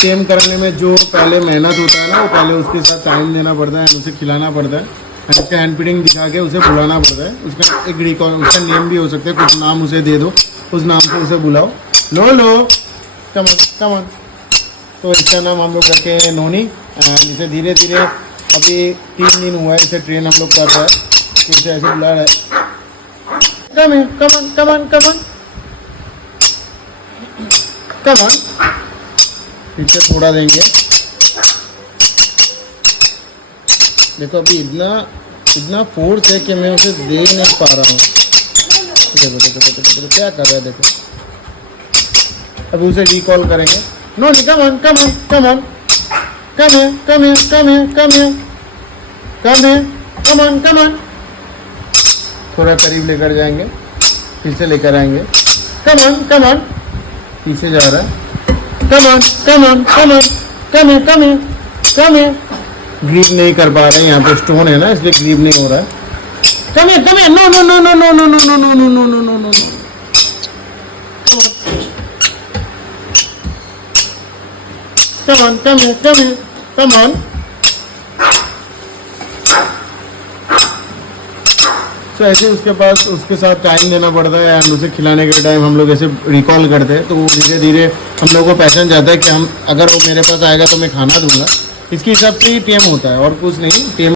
टेम कराने में जो पहले मेहनत होता है ना, वो पहले उसके साथ टाइम देना पड़ता है, उसे खिलाना पड़ता है, उसका हैंड फीडिंग दिखा के उसे बुलाना पड़ता है। उसका एक रिकॉल, उसका नेम भी हो सकता है, कुछ नाम उसे दे दो, उस नाम से उसे बुलाओ। लो लो कमन कमन। तो इसका नाम हम लोग रखे हैं नोनी। एंड इसे धीरे धीरे, अभी 3 दिन हुआ है इसे ट्रेन हम लोग कर रहा है, तो इसे ऐसे बुला रहा है, कमन कमन कमन कमन कमन। पीछे थोड़ा देंगे। देखो अभी इतना फोर्स है कि मैं उसे दे नहीं पा रहा हूँ। देखो देखो देखो देखो क्या कर रहा है, देखो। अभी उसे रिकॉल करेंगे। No come on come on come on कम है कम है कम है कम है कम है कम ऑन कम ऑन। थोड़ा करीब लेकर जाएंगे, फिर से लेकर आएंगे। कम ऑन पीछे जा रहा है। कम on come on come on कम है कम है कम है। ग्रीप नहीं कर पा रहे हैं, यहाँ पे स्टोन है ना, इसलिए ग्रीप नहीं हो रहा है। कम है no no no no no no no no no no no no no no. come on। तो ऐसे उसके साथ टाइम देना पड़ता है, एंड उसे खिलाने के टाइम हम लोग ऐसे रिकॉल करते हैं, तो वो धीरे धीरे हम लोग को पैशन जाता है कि हम, अगर वो मेरे पास आएगा तो मैं खाना दूंगा। इसके हिसाब से ही टेम होता है और कुछ नहीं। टेम